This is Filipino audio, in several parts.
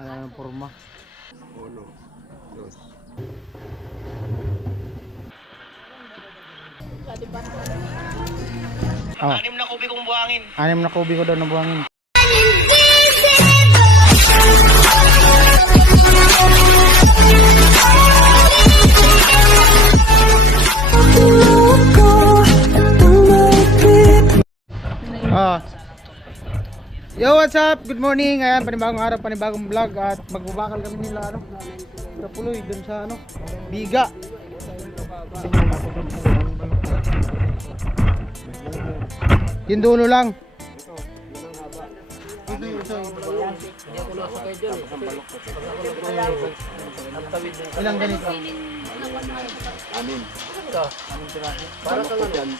Ang forma. Uno, dos. Oh. 6 na kubikong buhangin. 6 na kubiko daw na buhangin. Ah. Yo, what's up? Good morning. Ayan, panibagong araw, panibagong vlog at magbabakal kami nila sa Puloy dun sa Biga. Yung dulo lang. Ilang ganito? Anin. Para sa ano?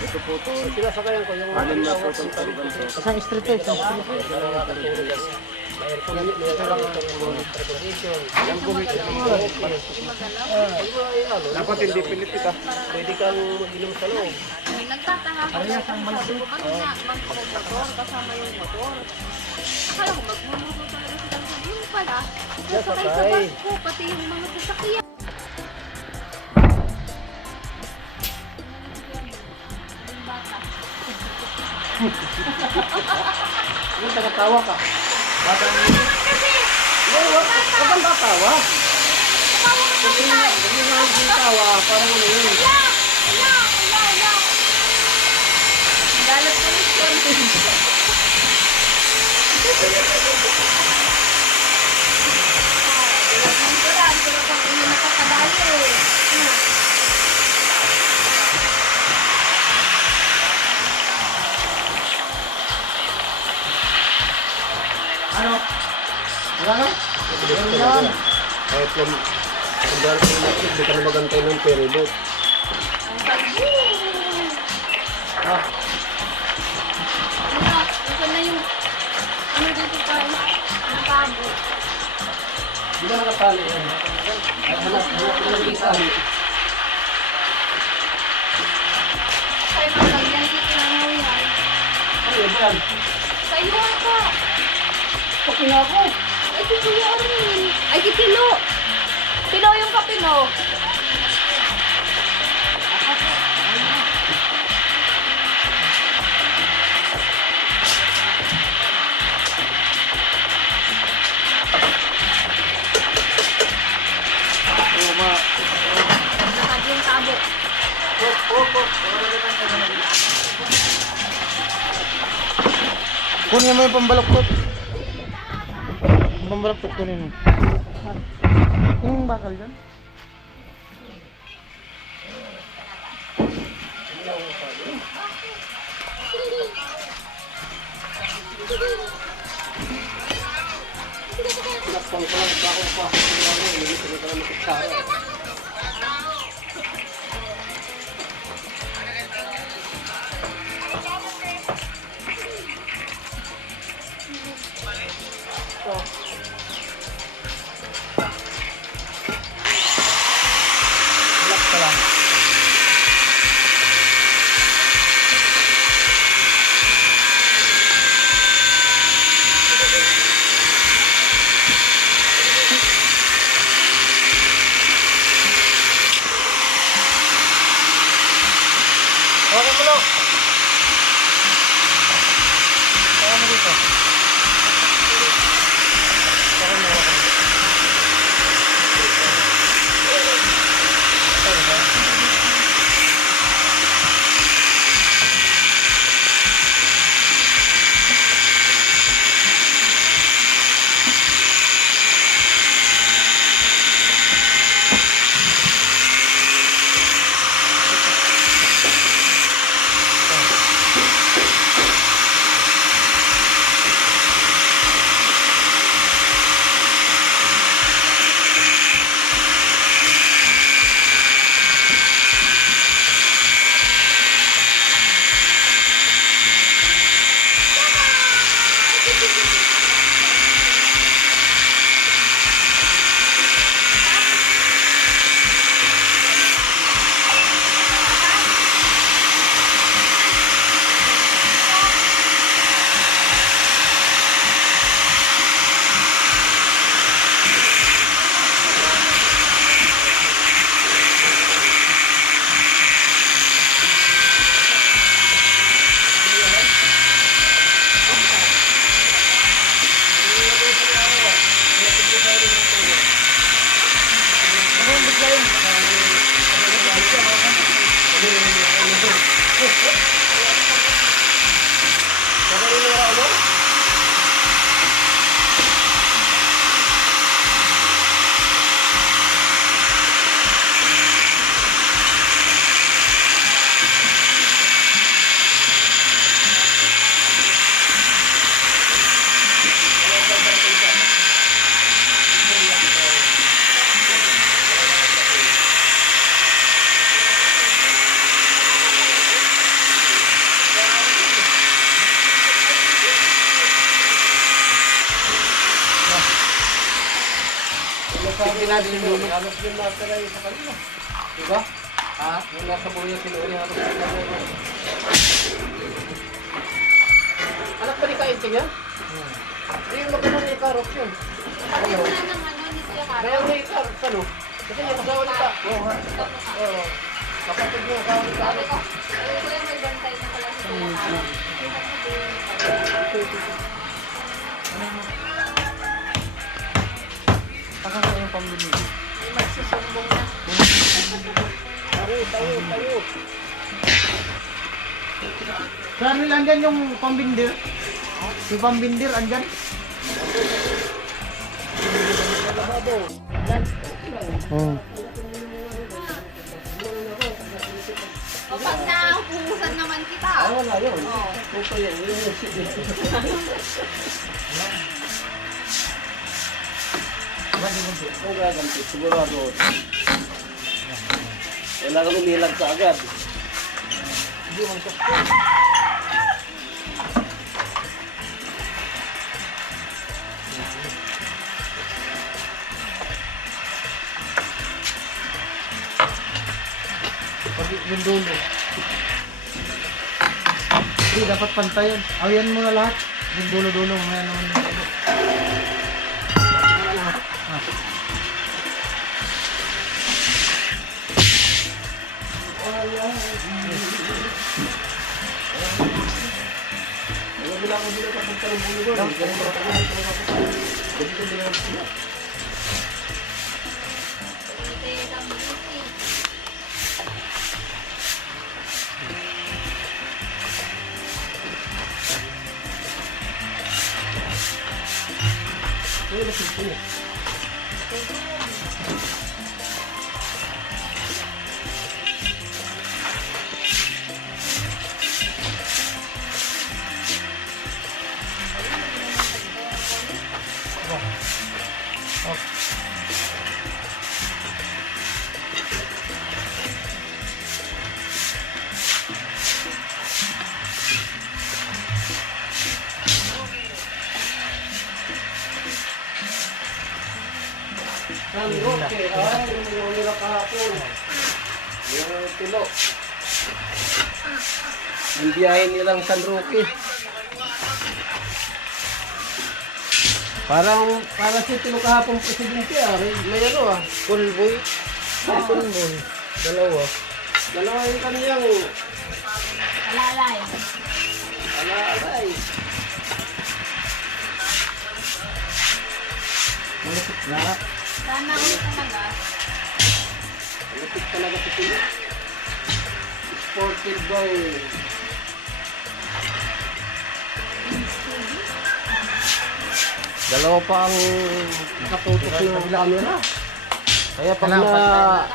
Ito po to. Sinasakayan ko yung Anin na po itong taliban to. Isang street to, isang street. Yung gumit. Dapat hindi pinipit ah. Pwede kang mag-inom sa loob. Nagtataka ko na kung magmotor kasama yung motor. Akala ko magmumotor talaga silang yung pala. Nasakay sa barko, pati yung mga sasakyan. Yung bata. Yung tagatawa ka. Bata mo. Kasi, Huwag kang tatawa. tawa ka kami tayo. Hindi nga yung tawa. Parang ano yun. Ala. Galat ka rin siya. Ano? Wala na? Meron yan. Kahit lang, ang darating na natin, hindi ka na magantay ng ferryboat. Ah, Ito na yung ano dito tayo? Ang tabo. Hindi na nakatali yan. Hanap ng isang. Kaya malagyan dito na mo yan. Ano yan? Sa iyo ako. Paki na ako. Ay, si Kuya Armin. Ay, si Tilo. Tilo yung kape mo. Nakad yung tabo. kunin mo yung pambaloktot. Pambaloktot kunin mo. Yung bakal dyan. Pinakpang ko lang. Bako pa. Hindi ko na makikara. Relax ka lang. Okay mo lang. Saka mo dito. Saka mo ako. Tignan natin yung dulo. Halos yung natira yung sa kanila. Diba? Ha? Yung nasa buhay yung sinuwi, halos yung natira. Anak ba ni Kainting yan? Yung magkano ni Karok yun. Sabi mo na ng ano ni Kuya Caro. Kaya may Karok ka, no? Kasi yung kasawa ni Karok. Oo. Kapatid yung kasawa ni Sabi Karok. ko, kuya may bantay na pala si Kuya Caro. Pakaka yung pambili. May magsusumbong na. Tayo. Saan nila andyan yung pambindir? Yung pambindir andyan? Oh. O pag naupusan naman kita. Wala yun. Oo. Ito yan. Yun yung sige. Ang gaganti. Sigurado. Wala kang umilag sa agad. Yung dulo. Hindi, dapat pantayan. Awian mo na lahat. Yung dulo-dulo. Mamaya naman yung dulo. Ah. Wala akong bilang kapag ng bulo ko. Ganun ba ako? Ganito bilang sila. Hindi lang music. Wala na sila. San Roque, yung nila kahapon. Yung tulo. Yung biyahe nilang San Roque. Para si tulo kahapon presidente may ano convoy. May convoy. Dalawa yung kaniyang Alalay. alaalay. Malapit na. Sana ulit talaga. Lapit talaga si tulo. Sported by dalawa pa ang nakatutok yung camera. Kaya pag Kailangan na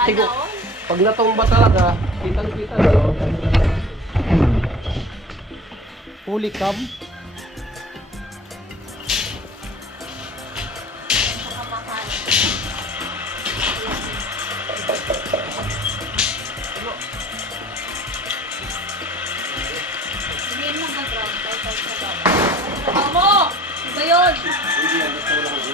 tigo, Sana all. pag natumba talaga, kitang-kita na. Fully cam. Nakamakal. Hindi mo mag-ground. Out sa baba. Sabaw mo! Iba yun! Hindi yan, basta wala ko.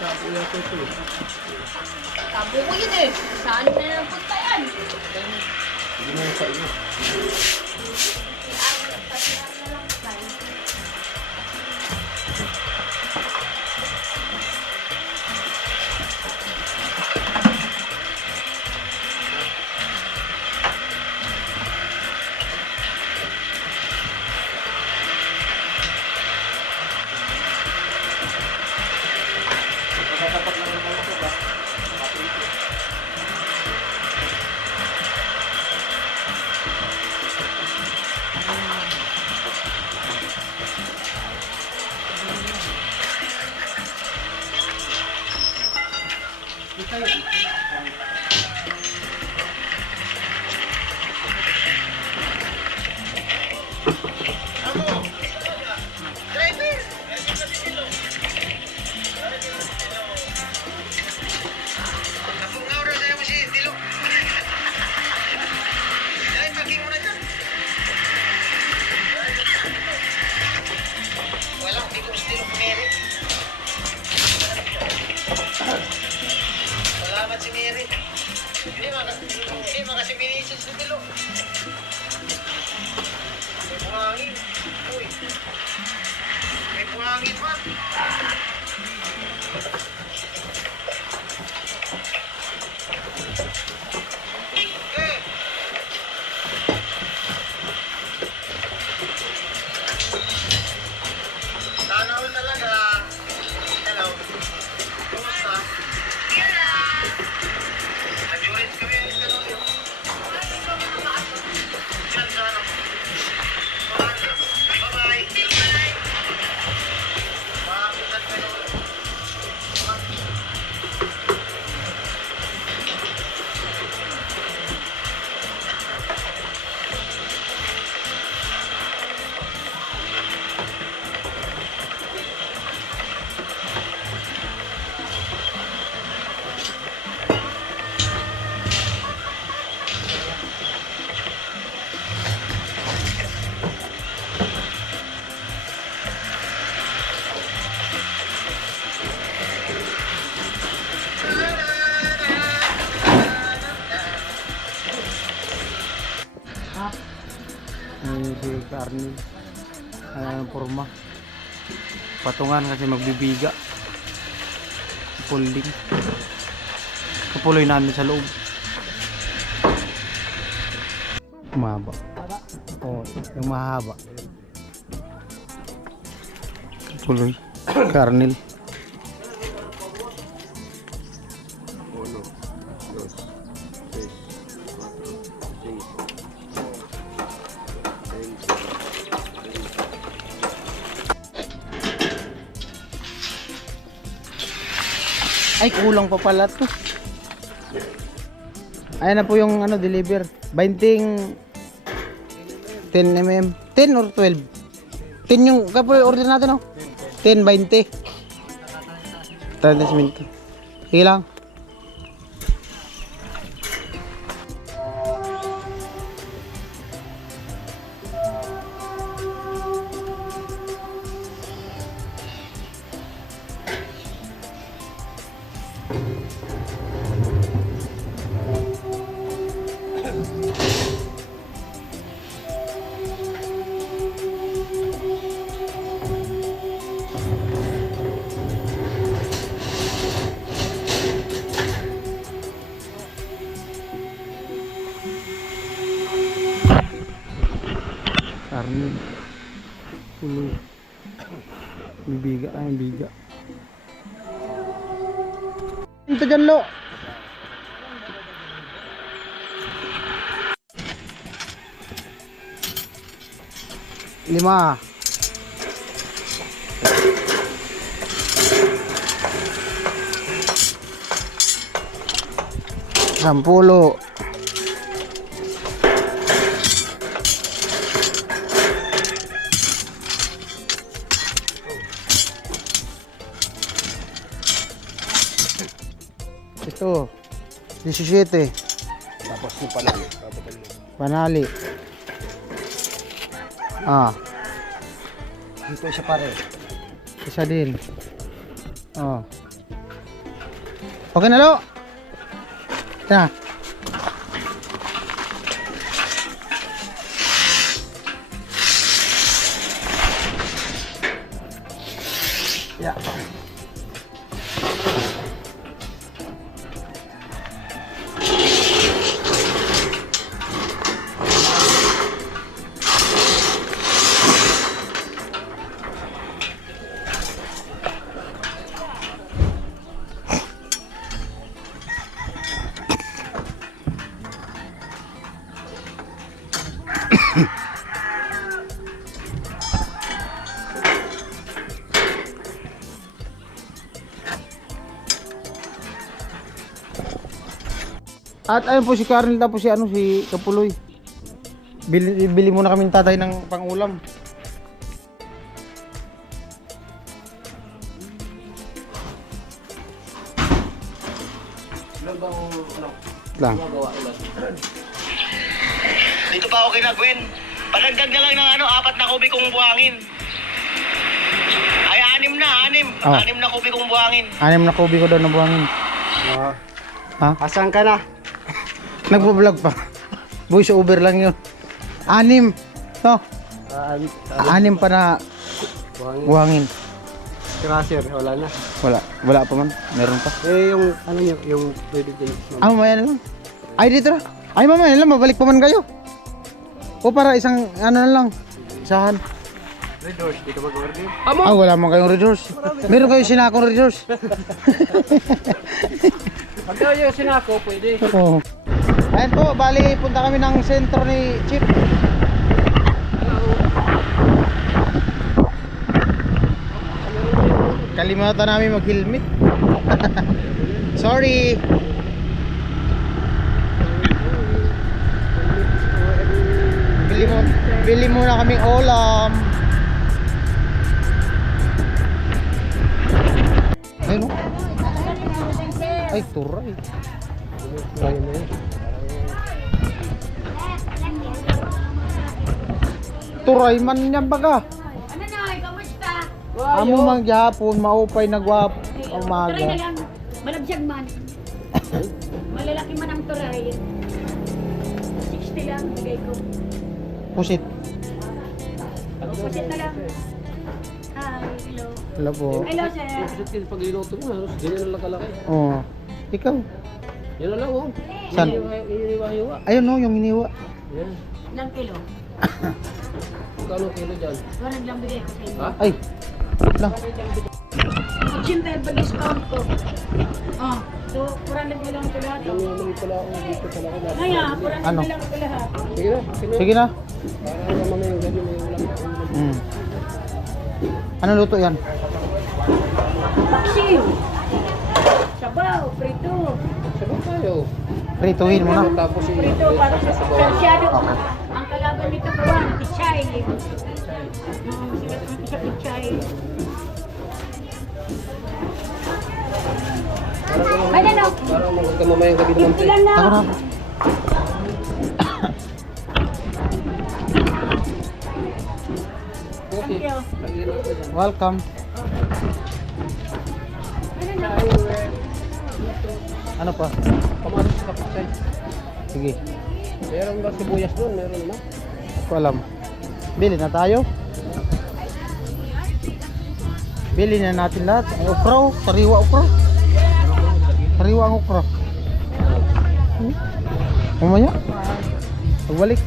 Sabi na ito ito. Tabo ko yun eh. Saan na napunta yan? Hindi na sa inyo. Tapat lang naman ito ba? Walang tipong stilo Ayun si Carnel. Ayan ang forma. Patungan kasi magbibiga. Pulding. Kapuloy namin sa loob. Mahaba. Oo, yung mahaba. Kapuloy. Carnel. Ay, kulang pa pala to. Ayan na po yung ano, deliver. Binding 10 mm. 10 or 12? 10 yung kapoy order natin, oh. 10, 20. 30 minutes. Sige lang. Carnel. Pulo. Bibiga ay biga. Ito dyan, lo. Lima. Sampulo. Ito 17. Tapos yung panali. Panali. Ah, Dito siya pare. isa din. Oh. Okay na, lo. Ito na. Yeah. At ayun po si Carnel, tapos si ano, si Kapuloy. Bili muna kami tatay ng pangulam. Ilan bang ano? Lang. Magawa ulan. Dito pa ako kina Gwen. Padagdag na lang ng ano, 4 na kubikong buhangin. Ay, 6 na, 6. Oh. 6 na kubikong buhangin. 6 na kubi ko daw na buhangin. Ha? Asan ka na? Nagpo-vlog pa. Voice over lang yun. 6. No? 6 pa na buhangin. Crusher, wala na. Wala pa man. Meron pa. Eh, yung, ano niyo, yung pwede din. Ah, mamaya na lang. Ay, dito na. Ay, mamaya na lang. Mabalik pa man kayo. O para isang, ano na lang. Isahan. Red Horse, di ka mag-order? Ah, wala man kayong resource. Meron kayo sinakong resource. Pagka yung sinako, pwede. Oo. Ayan po, bali punta kami ng sentro ni Chip. Kalimutan namin mag-helmet. Sorry. Bili muna kaming ulam. Ayun o. Ay, turay. Turay man niyan baga. Ano na, kamusta? Amo mang gihapon, maupay nagwap umaga. Turay na lang. Malabsyag man. Malalaki man ang turay. 60 lang, bigay ko. Pusit. Pusit na lang. Hi, hello. Hello po. Hello, sir. Kasi pag iluto mo, halos ganyan lang kalaki. Oh. Ikaw. Yan na lang, oh. San? Iniwa-hiwa. Ayun no, yung iniwa. Yan. Ilang kilo? Kano kilo dyan? Walang lang bigay ko sa inyo. Ha? Ay. Lang. 80 ba discount ko? Oh, so 400 na lang ito lahat. Yung naman pala ako dito pala ko lahat. Kaya, 400 Ano? na lang ito lahat. Sige na, sige na. Sige na. Para naman yung gabi may ulam. Ano luto yan? Paksiw! Sabaw, prito. Sagot tayo. Prituhin mo na. Tapos si... Prito para sa masyado. Okay. Ang kalaban nito gawa, pichay. Sa pichay. Ay, ano? Para magod ka mamayang gabi naman. Ilan na? Ako na. Okay. Thank you. Lagyan natin yan. Welcome. Ano pa? Kamaros sa kapitay. Sige. Meron ba sibuyas doon? Meron na. Ko alam. Bili na tayo. Bili na natin lahat. Ay, okra, oh. Sariwa okra. Sariwa ang okra. Mamaya. Pagbalik.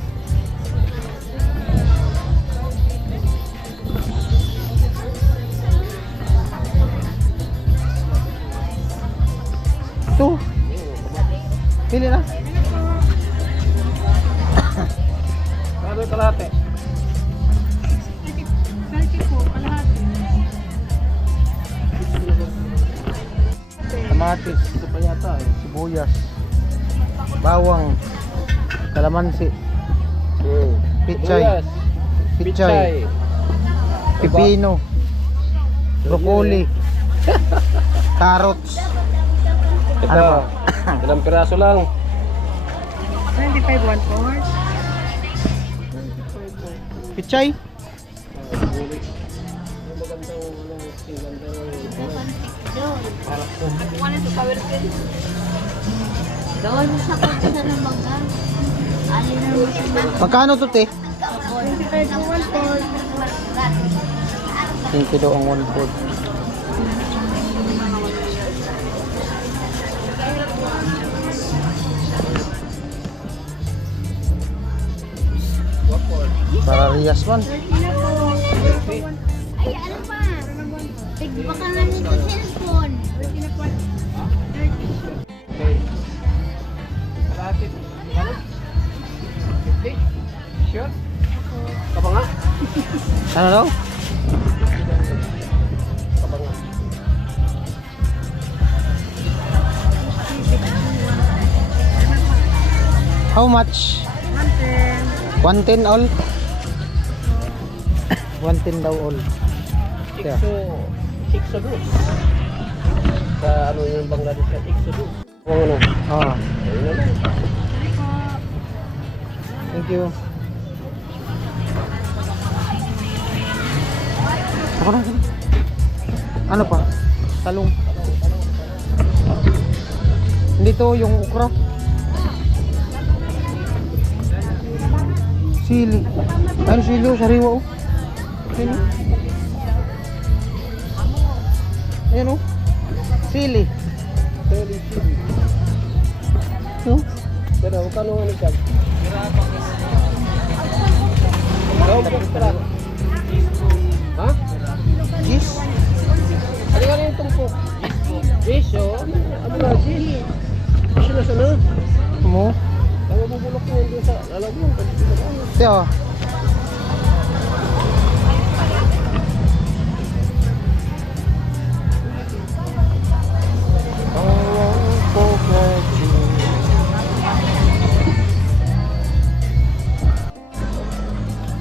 Ito. Pili na. Ano yung kalahati? 30 po, kalahati. Kamatis. Ito pa yata eh. Sibuyas. Bawang. Kalamansi. Pichay. Sibuyas. Pichay. Pipino. Broccoli. Carrots. Ito. Ano pa? Ilang piraso lang. 25 one fourth. Pichay. Doon sa pagkasa ng mga alin na naman. Magkano to, te? 25 one fourth. 20 daw ang 1/4. Para riyas man. Ay, ano pa? Baka nga nito cellphone. Okay. Kalahati. Ano? 50? Sure? Kapa nga? Ano daw? Kapa nga. How much? 110 all? 110 daw all. Yeah. Exodus. Sa ano yung Bangladesh na Exodus. Ano? Ah, Ayun na lang. thank you. Ako na. Ano pa? Talong. Hindi to yung okra. Sili. Ano sili? Oh, sariwa oh. Sili. Ayan o. Sili. Sili, sili. No? Pero, kano nga nagkag? Daw, pala. Ha? Gis? Ano nga rin itong po? Fish, oh. Ano nga, fish? Fish na sana. Mo? Ang mabubulok mo yun sa lalagyan. Tiyo.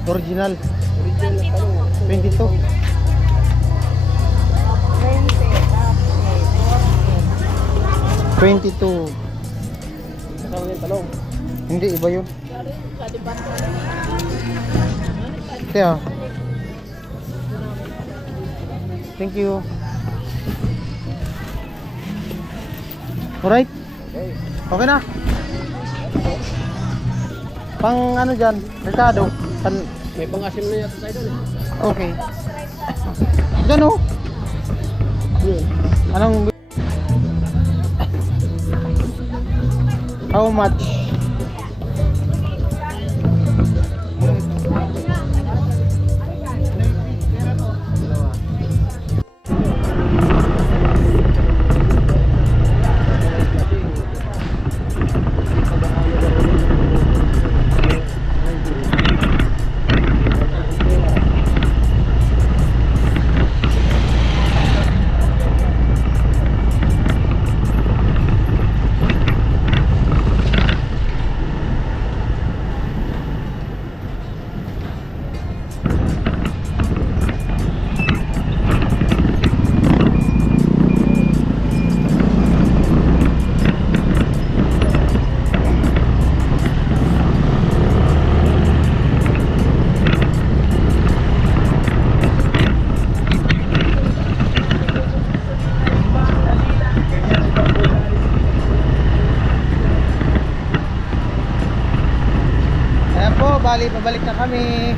Original. Original na tanong. 22. 22. Kasama yung talong. Hindi, iba yun. Tiyo. Thank you. Alright. Okay. Okay na. Pang ano dyan, merkado. May pang-asim na yata tayo doon. Okay. Dyan o. Yun. Anong... How much? Ayan po, bali, pabalik na kami.